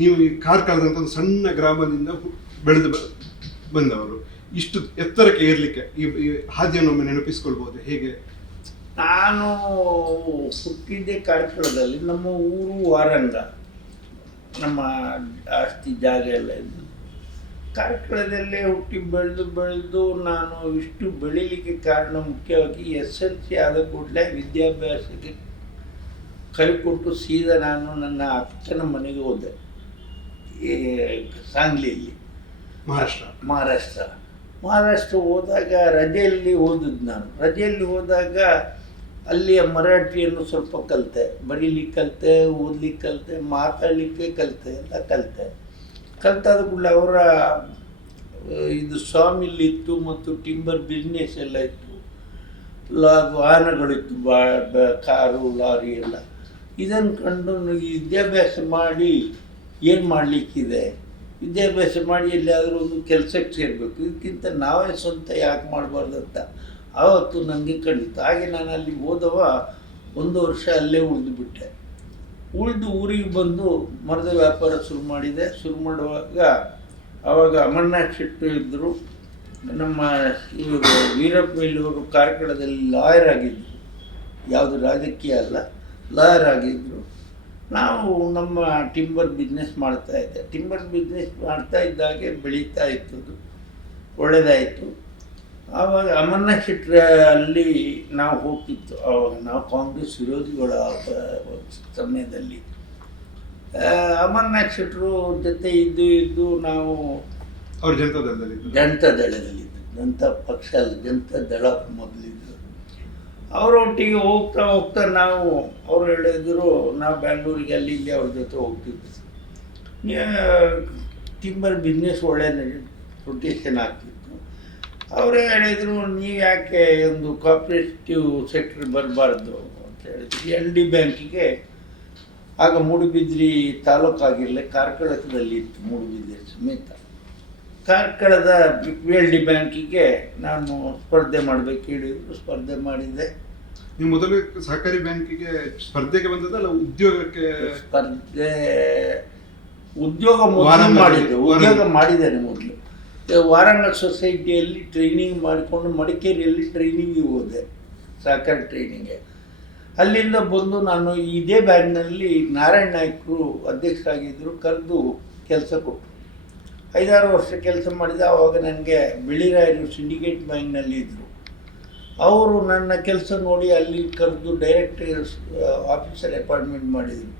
ನೀವು ಈ ಕಾರ್ಕಳದಂತ ಒಂದು ಸಣ್ಣ ಗ್ರಾಮದಿಂದ ಬೆಳೆದು ಬಂದವರು, ಇಷ್ಟು ಎತ್ತರಕ್ಕೆ ಏರ್ಲಿಕ್ಕೆ ಈ ಹಾದಿಯನ್ನು ಒಮ್ಮೆ ನೆನಪಿಸ್ಕೊಳ್ಬಹುದು ಹೇಗೆ? ನಾನು ಹುಟ್ಟಿದ್ದೆ ಕಾರ್ಕಳದಲ್ಲಿ. ನಮ್ಮ ಊರು ವಾರಂಗ, ನಮ್ಮ ಆಸ್ತಿ ಜಾಗ ಎಲ್ಲ ಇದ್ದು ಕಾರ್ಕಳದಲ್ಲೇ ಹುಟ್ಟಿ ಬೆಳೆದು ನಾನು ಇಷ್ಟು ಬೆಳೀಲಿಕ್ಕೆ ಕಾರಣ ಮುಖ್ಯವಾಗಿ SLC ಆದ ಕೂಡಲೇ ವಿದ್ಯಾಭ್ಯಾಸಕ್ಕೆ ಕೈ ಕೊಟ್ಟು ಸೀದಾ ನಾನು ನನ್ನ ಅಕ್ಕನ ಮನೆಗೆ ಹೋದೆ, ಈ ಸಾಂಗ್ಲಿಯಲ್ಲಿ, ಮಹಾರಾಷ್ಟ್ರ ಹೋದಾಗ ರಜೆಯಲ್ಲಿ ಓದಿದ್ದು ನಾನು. ರಜೆಯಲ್ಲಿ ಹೋದಾಗ ಅಲ್ಲಿಯ ಮರಾಠಿಯನ್ನು ಸ್ವಲ್ಪ ಕಲಿತೆ, ಬರೀಲಿಕ್ಕೆ ಕಲಿತೆ, ಓದಲಿಕ್ಕೆ ಕಲಿತೆ, ಮಾತಾಡಲಿಕ್ಕೆ ಕಲಿತೆ, ಎಲ್ಲ ಕಲಿತಾದ ಕೂಡಲೇ ಅವರ ಇದು ಸಾಮಿಲ್ಲಿತ್ತು ಮತ್ತು ಟಿಂಬರ್ ಬಿಸ್ನೆಸ್ ಎಲ್ಲ ಇತ್ತು, ವಾಹನಗಳಿತ್ತು, ಕಾರು ಲಾರಿ ಎಲ್ಲ. ಇದನ್ನು ಕಂಡು ಈ ವಿದ್ಯಾಭ್ಯಾಸ ಮಾಡಿ ಏನು ಮಾಡಲಿಕ್ಕಿದೆ, ವಿದ್ಯಾಭ್ಯಾಸ ಮಾಡಿ ಎಲ್ಲಿಯಾದರೂ ಒಂದು ಕೆಲಸಕ್ಕೆ ಸೇರಬೇಕು, ಇದಕ್ಕಿಂತ ನಾವೇ ಸ್ವಂತ ಯಾಕೆ ಮಾಡಬಾರ್ದಂತ ಆವತ್ತು ನನಗೆ ಕಂಡಿತ್ತು. ಹಾಗೆ ನಾನು ಅಲ್ಲಿ ಹೋದವ 1 ವರ್ಷ ಅಲ್ಲೇ ಉಳಿದುಬಿಟ್ಟೆ. ಊರಿಗೆ ಬಂದು ಮರದ ವ್ಯಾಪಾರ ಶುರು ಮಾಡುವಾಗ ಆವಾಗ ಅಮರನಾಥ್ ಶೆಟ್ಟಿ ಇದ್ದರು, ನಮ್ಮ ಇವರು ವೀರಪ್ಪ ಮೊಯ್ಲಿಯವರು ಕಾರ್ಕಳದಲ್ಲಿ ಲಾಯರ್ ಆಗಿದ್ದರು, ಯಾವುದು ರಾಜಕೀಯ ಅಲ್ಲ, ಲಾಯರ್ ಆಗಿದ್ದರು. ನಾವು ನಮ್ಮ ಟಿಂಬರ್ ಬಿಸ್ನೆಸ್ ಮಾಡ್ತಾಯಿದ್ದೆ. ಟಿಂಬರ್ ಬಿಸ್ನೆಸ್ ಮಾಡ್ತಾ ಇದ್ದಾಗೆ ಬೆಳೀತಾ ಇತ್ತು, ಒಳ್ಳೆಯದಾಯಿತು. ಆವಾಗ ಅಮರನಾಥ್ ಶೆಟ್ಟಿ ಅಲ್ಲಿ ನಾವು ಹೋಗ್ತಿತ್ತು. ಆವಾಗ ನಾವು ಕಾಂಗ್ರೆಸ್ ವಿರೋಧಿಗಳ ಸಮಯದಲ್ಲಿ ಅಮರನಾಥ್ ಶೆಟ್ಟರು ಜೊತೆ ಇದ್ದು ನಾವು ಅವರು ಜನತಾದಳದಲ್ಲಿದ್ದು, ಜನತಾ ಪಕ್ಷ ಅಲ್ಲ, ಜನತಾದಳ ಮೊದಲಿದ್ದು. ಅವರೊಟ್ಟಿಗೆ ಹೋಗ್ತಾ ನಾವು, ಅವ್ರು ಹೇಳಿದ್ರು, ನಾವು ಬ್ಯಾಂಗ್ಳೂರಿಗೆ ಅಲ್ಲಿ ಇಲ್ಲಿ ಅವ್ರ ಜೊತೆ ಹೋಗ್ತಿದ್ವಿ. ಟಿಂಬರ್ ಬಿಸ್ನೆಸ್ ಒಳ್ಳೆ ರೊಟೇಷನ್ ಆಗ್ತಿತ್ತು. ಅವರೇ ಹೇಳಿದರು, ನೀವು ಯಾಕೆ ಒಂದು ಕೋಆಪ್ರೇಟಿವ್ ಸೆಕ್ಟರ್ ಬರಬಾರ್ದು ಅಂತ ಹೇಳಿದ್ರು. LD ಬ್ಯಾಂಕಿಗೆ ಆಗ ಮೂಡುಬಿದ್ರಿ ತಾಲೂಕಾಗಿರಲಿ, ಕಾರ್ಕಳದಲ್ಲಿ ಇತ್ತು ಮೂಡುಬಿದ್ರಿ ಸಮೇತ. ಕಾರ್ಕಳದ LD ಬ್ಯಾಂಕಿಗೆ ನಾನು ಸ್ಪರ್ಧೆ ಮಾಡಬೇಕು ಹೇಳಿದ್ರು, ಸ್ಪರ್ಧೆ ಮಾಡಿದ್ದೆ. ನೀವು ಮೊದಲು ಸಹಕಾರಿ ಬ್ಯಾಂಕಿಗೆ ಸ್ಪರ್ಧೆಗೆ ಬಂದದಲ್ಲ, ಉದ್ಯೋಗಕ್ಕೆ? ಉದ್ಯೋಗ ಮಾಡಿದ್ದೇನೆ ಮೊದಲು. ವಾರಂಗ ಸೊಸೈಟಿಯಲ್ಲಿ ಟ್ರೈನಿಂಗ್ ಮಾಡಿಕೊಂಡು ಮಡಿಕೇರಿಯಲ್ಲಿ ಟ್ರೈನಿಂಗಿಗೆ ಹೋದೆ, ಸಹಕಾರಿ ಟ್ರೈನಿಂಗ್ಗೆ. ಅಲ್ಲಿಂದ ಬಂದು ನಾನು ಇದೇ ಬ್ಯಾಂಕ್ನಲ್ಲಿ ನಾರಾಯಣ ನಾಯ್ಕರು ಅಧ್ಯಕ್ಷರಾಗಿದ್ದರು, ಕರೆದು ಕೆಲಸ ಕೊಟ್ಟರು. 5-6 ವರ್ಷ ಕೆಲಸ ಮಾಡಿದೆ. ಆವಾಗ ನನಗೆ ಬಿಳಿರಾಯರು ಸಿಂಡಿಕೇಟ್ ಬ್ಯಾಂಕ್ನಲ್ಲಿ ಇದ್ದರು. ಅವರು ನನ್ನ ಕೆಲಸ ನೋಡಿ ಅಲ್ಲಿ ಕರೆದು ಡೈರೆಕ್ಟರ್ ಆಫೀಸರ್ ಅಪಾಯಿಂಟ್ಮೆಂಟ್ ಮಾಡಿದರು.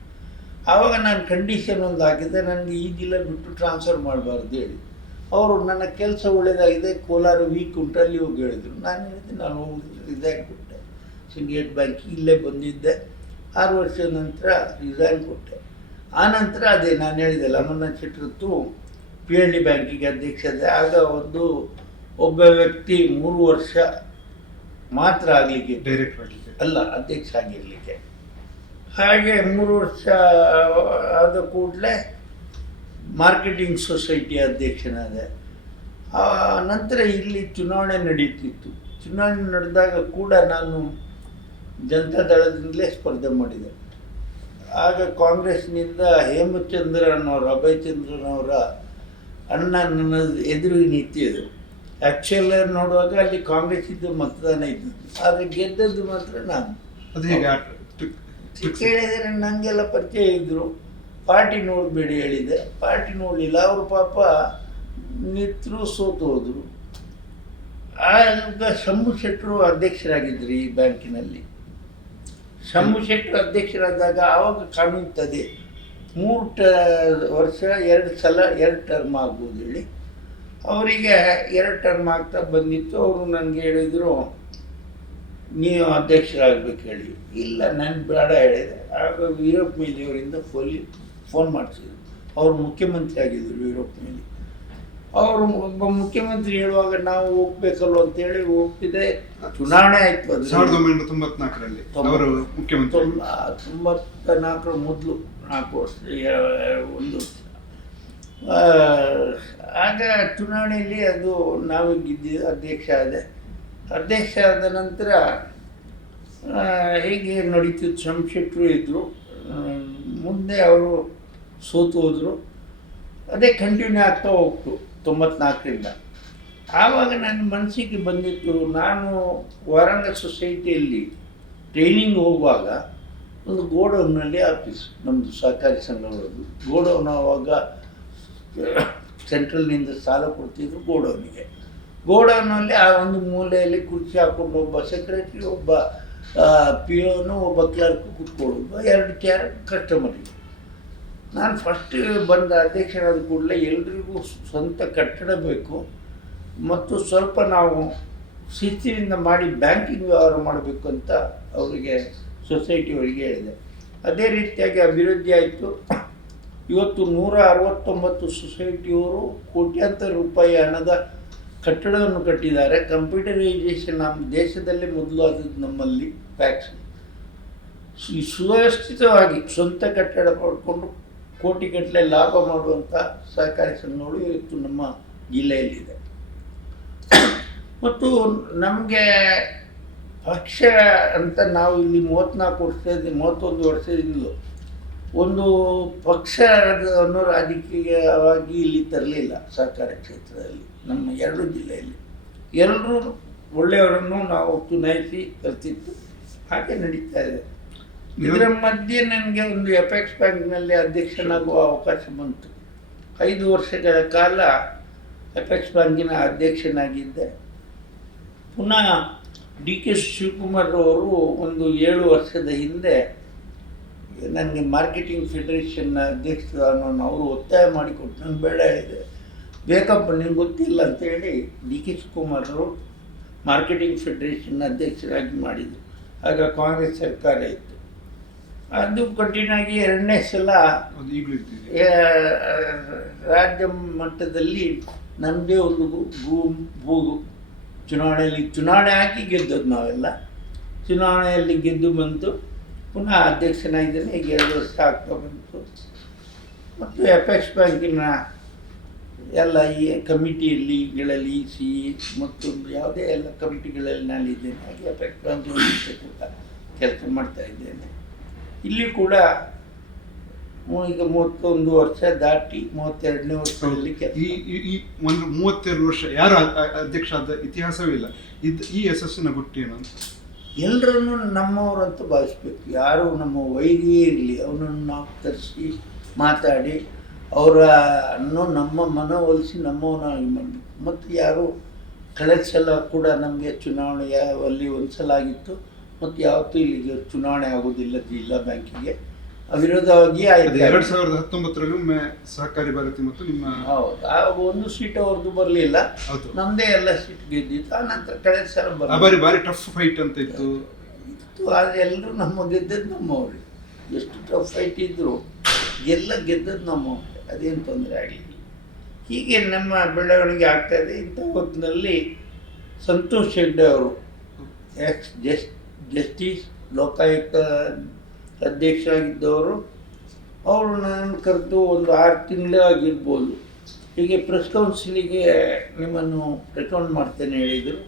ಆವಾಗ ನಾನು ಕಂಡೀಷನ್ ಒಂದು ಹಾಕಿದ್ದೆ, ನನಗೆ ಈ ಜಿಲ್ಲೆ ಬಿಟ್ಟು ಟ್ರಾನ್ಸ್ಫರ್ ಮಾಡಬಾರ್ದು ಹೇಳಿ. ಅವರು ನನ್ನ ಕೆಲಸ ಒಳ್ಳೆಯದಾಗಿದೆ, ಕೋಲಾರ ವೀಕ್ ಉಂಟು, ಅಲ್ಲಿ ಹೋಗಿ ಹೇಳಿದರು. ನಾನು ಹೇಳಿದೆ, ನಾನು ರಿಸೈನ್ ಕೊಟ್ಟೆ. ಸಿಂಡಿಕೇಟ್ ಬ್ಯಾಂಕ್ ಇಲ್ಲೇ ಬಂದಿದ್ದೆ. 6 ವರ್ಷದ ನಂತರ ರಿಸೈನ್ ಕೊಟ್ಟೆ. ಆನಂತರ ಅದೇ ನಾನು ಹೇಳಿದೆ, ಅಮರನಾಥ್ ಶೆಟ್ಟರತ್ತು PLD ಬ್ಯಾಂಕಿಗೆ ಅಧ್ಯಕ್ಷ ಇದೆ. ಆಗ ಒಬ್ಬ ವ್ಯಕ್ತಿ 3 ವರ್ಷ ಮಾತ್ರ ಆಗಲಿಕ್ಕೆ, ಡೈರೆಕ್ಟರ್ ಆಗಲಿಕ್ಕೆ ಅಲ್ಲ, ಅಧ್ಯಕ್ಷ ಆಗಿರಲಿಕ್ಕೆ. ಹಾಗೆ 3 ವರ್ಷ ಆದ ಕೂಡಲೇ ಮಾರ್ಕೆಟಿಂಗ್ ಸೊಸೈಟಿ ಅಧ್ಯಕ್ಷನಾದೆ. ನಂತರ ಇಲ್ಲಿ ಚುನಾವಣೆ ನಡೀತಿತ್ತು. ಚುನಾವಣೆ ನಡೆದಾಗ ಕೂಡ ನಾನು ಜನತಾದಳದಿಂದಲೇ ಸ್ಪರ್ಧೆ ಮಾಡಿದೆ. ಆಗ ಕಾಂಗ್ರೆಸ್ನಿಂದ ಹೇಮಚಂದ್ರನವರು, ಅಭಯಚಂದ್ರನವರ ಅಣ್ಣ ನನ್ನ ಎದುರಿಗೆ ನಿಂತಿದ್ರು. ಆ್ಯಕ್ಚುಲ್ ನೋಡುವಾಗ ಅಲ್ಲಿ ಕಾಂಗ್ರೆಸ್ ಇದ್ದು ಮತದಾನ ಇದ್ದದ್ದು, ಆದರೆ ಗೆದ್ದದ್ದು ಮಾತ್ರ ನಾನು. ಕೇಳಿದರೆ ನನಗೆಲ್ಲ ಪರಿಚಯ ಇದ್ದರು. ಪಾರ್ಟಿ ನೋಡಬೇಡಿ ಹೇಳಿದೆ, ಪಾರ್ಟಿ ನೋಡಲಿಲ್ಲ. ಅವರು ಪಾಪ ನಿಂತರು, ಸೋತು ಹೋದರು. ಆಗ ಶಂಭು ಶೆಟ್ಟರು ಅಧ್ಯಕ್ಷರಾಗಿದ್ದರು ಈ ಬ್ಯಾಂಕಿನಲ್ಲಿ. ಶಂಭು ಶೆಟ್ಟರು ಅಧ್ಯಕ್ಷರಾದಾಗ ಆವಾಗ ಕಾಣುತ್ತದೆ 3 ವರ್ಷ 2 ಸಲ 2 ಟರ್ಮ್ ಆಗ್ಬೋದು ಹೇಳಿ. ಅವರಿಗೆ 2 ಟರ್ಮ್ ಆಗ್ತಾ ಬಂದಿತ್ತು. ಅವರು ನನಗೆ ಹೇಳಿದರು, ನೀವು ಅಧ್ಯಕ್ಷರಾಗಬೇಕು ಹೇಳಿ. ಇಲ್ಲ, ನಾನು ಬೇಡ ಹೇಳಿದೆ. ಆಗ ವೀರಪ್ಪ ಮೊಯ್ಲಿಯವರಿಂದ ಫೋನ್ ಮಾಡಿಸಿದ್ರು. ಅವರು ಮುಖ್ಯಮಂತ್ರಿ ಆಗಿದ್ದರು ವೀರಪ್ಪ ಮೊಯ್ಲಿ. ಅವರು ಒಬ್ಬ ಮುಖ್ಯಮಂತ್ರಿ ಹೇಳುವಾಗ ನಾವು ಹೋಗ್ಬೇಕಲ್ವ ಅಂತೇಳಿ ಹೋಗ್ತಿದೆ. ಚುನಾವಣೆ ಆಯಿತು. ಅದು 1994ರಲ್ಲಿ ಅವರು ಮುಖ್ಯಮಂತ್ರಿ. 94 ಮೊದಲು 4 ವರ್ಷ 1 ವರ್ಷ. ಆಗ ಚುನಾವಣೆಯಲ್ಲಿ ಅದು ನಾವು ಗೆದ್ದಿದ್ದು, ಅಧ್ಯಕ್ಷ ಆದ ನಂತರ ಹೇಗೆ ನಡೀತಿತ್ತು. ಶಂಭು ಶೆಟ್ಟರು ಇದ್ದರು. ಮುಂದೆ ಅವರು ಸೋತು ಹೋದರು. ಅದೇ ಕಂಟಿನ್ಯೂ ಆಗ್ತಾ ಹೋಗ್ತು 94ರಿಂದ. ಆವಾಗ ನನ್ನ ಮನಸ್ಸಿಗೆ ಬಂದಿತ್ತು, ನಾನು ವಾರಂಗಲ್ ಸೊಸೈಟಿಯಲ್ಲಿ ಟ್ರೈನಿಂಗ್ ಹೋಗುವಾಗ ಒಂದು ಗೋಡೌನ್ನಲ್ಲಿ ಆಫೀಸ್, ನಮ್ಮದು ಸಹಕಾರಿ ಸಂಘಗಳದ್ದು ಗೋಡೌನ್. ಆವಾಗ ಸೆಂಟ್ರಲ್ನಿಂದ ಸಾಲ ಕೊಡ್ತಿದ್ರು ಗೋಡೌನಲ್ಲಿ ಆ ಒಂದು ಮೂಲೆಯಲ್ಲಿ ಕುರ್ಚಿ ಹಾಕೊಂಡು ಒಬ್ಬ ಸೆಕ್ರೆಟರಿ, ಒಬ್ಬ ಪಿಯೋನು, ಒಬ್ಬ ಕ್ಲರ್ಕ್ ಕೂತ್ಕೊಳ್ಳೋದು, 2 ಚೇರ್ ಕಸ್ಟಮರಿಗೆ. ನಾನು ಫಸ್ಟ್ ಬಂದ ಅಧ್ಯಕ್ಷರಾದ ಕೂಡಲೇ ಎಲ್ರಿಗೂ ಸ್ವಂತ ಕಟ್ಟಡ ಬೇಕು ಮತ್ತು ಸ್ವಲ್ಪ ನಾವು ಶಿಸ್ತಿನಿಂದ ಮಾಡಿ ಬ್ಯಾಂಕಿಂಗ್ ವ್ಯವಹಾರ ಮಾಡಬೇಕು ಅಂತ ಅವರಿಗೆ ಸೊಸೈಟಿಯವರಿಗೆ ಹೇಳಿದೆ. ಅದೇ ರೀತಿಯಾಗಿ ಅಭಿವೃದ್ಧಿ ಆಯಿತು. ಇವತ್ತು 169 ಸೊಸೈಟಿಯವರು ಕೋಟ್ಯಾಂತರ ರೂಪಾಯಿ ಹಣದ ಕಟ್ಟಡವನ್ನು ಕಟ್ಟಿದ್ದಾರೆ. ಕಂಪ್ಯೂಟರೈಸೇಷನ್ ನಮ್ಮ ದೇಶದಲ್ಲೇ ಮೊದಲು ಆದದ್ದು ನಮ್ಮಲ್ಲಿ ಫ್ಯಾಕ್ಟ್ರಿ. ಸುವ್ಯವಸ್ಥಿತವಾಗಿ ಸ್ವಂತ ಕಟ್ಟಡ ಪಡ್ಕೊಂಡು ಕೋಟಿಗಟ್ಟಲೆ ಲಾಭ ಮಾಡುವಂಥ ಸಹಕಾರಿ ಸಂಘಗಳು ಇವತ್ತು ನಮ್ಮ ಜಿಲ್ಲೆಯಲ್ಲಿದೆ. ಮತ್ತು ನಮಗೆ ಪಕ್ಷ ಅಂತ ನಾವು ಇಲ್ಲಿ 31 ವರ್ಷದಿಂದಲೂ ಒಂದು ಪಕ್ಷವನ್ನು ರಾಜಕೀಯವಾಗಿ ಇಲ್ಲಿ ತರಲಿಲ್ಲ. ಸಹಕಾರ ಕ್ಷೇತ್ರದಲ್ಲಿ ನಮ್ಮ 2 ಜಿಲ್ಲೆಯಲ್ಲಿ ಎಲ್ಲರೂ ಒಳ್ಳೆಯವರನ್ನು ನಾವು ಚುನಾಯಿಸಿ ತರ್ತಿತ್ತು. ಹಾಗೆ ನಡೀತಾ ಇದೆ. ಇದರ ಮಧ್ಯೆ ನನಗೆ ಒಂದು ಎಪೆಕ್ಸ್ ಬ್ಯಾಂಕ್ನಲ್ಲಿ ಅಧ್ಯಕ್ಷನಾಗುವ ಅವಕಾಶ ಬಂತು. 5 ವರ್ಷಗಳ ಕಾಲ ಎಪೆಕ್ಸ್ ಬ್ಯಾಂಕಿನ ಅಧ್ಯಕ್ಷನಾಗಿದ್ದೆ. ಪುನಃ ಡಿ ಕೆ ಶಿವಕುಮಾರ್ ಅವರು ಒಂದು 7 ವರ್ಷದ ಹಿಂದೆ ನನಗೆ ಮಾರ್ಕೆಟಿಂಗ್ ಫೆಡರೇಷನ್ನ ಅಧ್ಯಕ್ಷರನ್ನು ಅವರು ಒತ್ತಾಯ ಮಾಡಿಕೊಟ್ಟು ನನಗೆ ಬೇಡ ಹೇಳಿದೆ. ಬೇಕಪ್ಪ ನಿಮ್ಗೆ ಗೊತ್ತಿಲ್ಲ ಅಂತೇಳಿ ಡಿ ಕೆ ಶಿವಕುಮಾರ್ ಅವರು ಮಾರ್ಕೆಟಿಂಗ್ ಫೆಡರೇಷನ್ನ ಅಧ್ಯಕ್ಷರಾಗಿ ಮಾಡಿದರು. ಆಗ ಕಾಂಗ್ರೆಸ್ ಸರ್ಕಾರ ಇತ್ತು. ಅದು ಕಂಟಿನ್ಯೂ ಆಗಿ 2ನೇ ಸಲ ರಾಜ್ಯ ಮಟ್ಟದಲ್ಲಿ ನಮ್ಮದೇ ಒಂದು ಚುನಾವಣೆ ಹಾಕಿ ಗೆದ್ದದ್ದು ನಾವೆಲ್ಲ. ಚುನಾವಣೆಯಲ್ಲಿ ಗೆದ್ದು ಬಂತು. ಪುನಃ ಅಧ್ಯಕ್ಷನಾಗಿದ್ದೇನೆ. ಈಗ 2 ವರ್ಷ ಆಗ್ತಾ ಬಂತು. ಮತ್ತು ಎಪೆಕ್ಸ್ ಬ್ಯಾಂಕಿನ ಎಲ್ಲ ಈ ಕಮಿಟಿಗಳಲ್ಲಿ ಸಿ ಮತ್ತು ಯಾವುದೇ ಎಲ್ಲ ಕಮಿಟಿಗಳಲ್ಲಿ ನಾನಿದ್ದೇನೆ. ಹಾಗೆ ಎಪೆಕ್ಸ್ ಬ್ಯಾಂಕ್ ಕೂಡ ಕೆಲಸ ಮಾಡ್ತಾ ಇದ್ದೇನೆ. ಇಲ್ಲಿ ಕೂಡ ಈಗ 31 ವರ್ಷ ದಾಟಿ 32ನೇ ವರ್ಷದಲ್ಲಿ ಈ ಒಂದು 32 ವರ್ಷ ಯಾರು ಅಧ್ಯಕ್ಷ ಆದ ಇತಿಹಾಸವೇ ಇಲ್ಲ. ಈ ಯಶಸ್ಸಿನ ಗುಟ್ಟು ಏನು ಅಂತ ಎಲ್ಲರನ್ನು ನಮ್ಮವರು ಅಂತ ಭಾವಿಸ್ಬೇಕು. ಯಾರು ನಮ್ಮ ವೈರಿಯೇ ಇರಲಿ ಅವನನ್ನು ನಾವು ತರಿಸಿ ಮಾತಾಡಿ ಅವರನ್ನು ನಮ್ಮ ಮನವೊಲಿಸಿ ನಮ್ಮವನಾಗಿ ಮಾಡಬೇಕು. ಮತ್ತು ಯಾರು ಕಳೆದ ಸಲ ಕೂಡ ನಮಗೆ ಚುನಾವಣೆಯಲ್ಲಿ 1 ಸಲ ಆಗಿತ್ತು ಮತ್ತು ಯಾವತ್ತೂ ಇಲ್ಲಿಗೆ ಚುನಾವಣೆ ಆಗೋದಿಲ್ಲ ಜಿಲ್ಲಾ ಬ್ಯಾಂಕಿಗೆ ಅವಿರೋಧವಾಗಿ ಆಯಿತು. 2019ರಲ್ಲಿ ಸಹಕಾರಿ ಭಾರತಿ ಮತ್ತು ನಿಮ್ಮ ಹೌದು, ಆ 1 ಸೀಟ್ ಅವ್ರದ್ದು ಬರಲಿಲ್ಲ, ನಮ್ಮದೇ ಎಲ್ಲ ಸೀಟ್ ಗೆದ್ದಿತ್ತು. ಆ ನಂತರ ಕಳೆದ ಸಲ ಭಾರಿ ಟಫ್ ಫೈಟ್ ಅಂತ ಇತ್ತು. ಆದರೆ ಎಲ್ಲರೂ ನಮ್ಮ ಗೆದ್ದದ್ದು ನಮ್ಮವ್ರಿಗೆ. ಎಷ್ಟು ಟಫ್ ಫೈಟ್ ಇದ್ದರು ಎಲ್ಲ ಗೆದ್ದದ್ದು ನಮ್ಮವ್ರಿಗೆ, ಅದೇನು ತೊಂದರೆ ಆಗಲಿಲ್ಲ. ಹೀಗೆ ನಮ್ಮ ಬೆಳವಣಿಗೆ ಆಗ್ತಾಯಿದೆ. ಇಂಥ ಹೊತ್ತಿನಲ್ಲಿ ಸಂತೋಷ್ ಹೆಗ್ಡೆ ಅವರು ಜಸ್ಟಿಸ್ ಲೋಕಾಯುಕ್ತ ಅಧ್ಯಕ್ಷರಾಗಿದ್ದವರು, ಅವರು ನಾನು ಕರೆದು ಒಂದು 6 ತಿಂಗಳೇ ಆಗಿರ್ಬೋದು, ಹೀಗೆ ಪ್ರೆಸ್ ಕೌನ್ಸಿಲಿಗೆ ನಿಮ್ಮನ್ನು ರೆಕಮೆಂಡ್ ಮಾಡ್ತೇನೆ ಹೇಳಿದರು.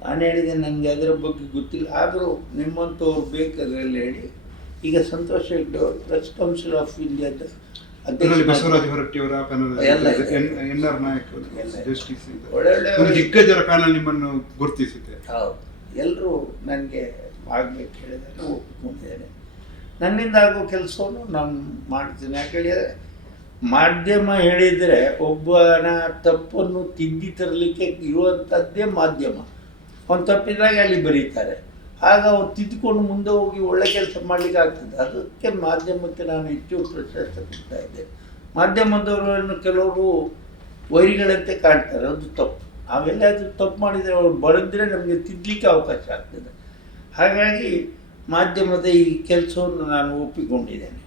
ನಾನು ಹೇಳಿದೆ ನನಗೆ ಅದರ ಬಗ್ಗೆ ಗೊತ್ತಿಲ್ಲ, ಆದರೂ ನಿಮ್ಮಂಥವ್ರು ಬೇಕು ಅದರಲ್ಲಿ ಹೇಳಿ. ಈಗ ಸಂತೋಷ್ ಹೆಗ್ಡೆ ಅವರು ಪ್ರೆಸ್ ಕೌನ್ಸಿಲ್ ಆಫ್ ಇಂಡಿಯಾದ ಬಸವರಾಜ ಹೊರಟ್ಟಿಯವರ NR ನಾಯಕ್ ಒಳ್ಳೆ ದಿಗ್ಗಜರ ಪ್ಯಾನಲ್ ನಿಮ್ಮನ್ನು ಗುರುತಿಸಿದೆ. ಹೌದು, ಎಲ್ಲರೂ ನನಗೆ ಆಗಬೇಕು ಹೇಳಿದಾಗ ಒಪ್ಪಿಕೊಂಡಿದ್ದೇನೆ. ನನ್ನಿಂದ ಆಗೋ ಕೆಲಸವನ್ನು ನಾನು ಮಾಡ್ತೀನಿ. ಯಾಕೇಳಿದರೆ ಮಾಧ್ಯಮ ಹೇಳಿದರೆ ಒಬ್ಬನ ತಪ್ಪನ್ನು ತಿದ್ದಿ ತರಲಿಕ್ಕೆ ಇರುವಂಥದ್ದೇ ಮಾಧ್ಯಮ. ಒಂದು ತಪ್ಪಿದಾಗ ಅಲ್ಲಿ ಬರೀತಾರೆ, ಆಗ ಅವ್ರು ತಿದ್ದುಕೊಂಡು ಮುಂದೆ ಹೋಗಿ ಒಳ್ಳೆ ಕೆಲಸ ಮಾಡಲಿಕ್ಕೆ ಆಗ್ತದೆ. ಅದಕ್ಕೆ ಮಾಧ್ಯಮಕ್ಕೆ ನಾನು ಹೆಚ್ಚು ಪ್ರಶಸ್ತಿ ಕೊಡ್ತಾ ಇದ್ದೆ. ಮಾಧ್ಯಮದವರನ್ನು ಕೆಲವರು ವೈರಿಗಳಂತೆ ಕಾಣ್ತಾರೆ, ಅದು ತಪ್ಪು. ಅವೆಲ್ಲ ಅದು ತಪ್ಪು ಮಾಡಿದರೆ ಅವ್ರು ಬರೆದ್ರೆ ನಮಗೆ ತಿದ್ದಲಿಕ್ಕೆ ಅವಕಾಶ ಆಗ್ತದೆ. ಹಾಗಾಗಿ ಮಾಧ್ಯಮದ ಈ ಕೆಲಸವನ್ನು ನಾನು ಒಪ್ಪಿಕೊಂಡಿದ್ದೇನೆ.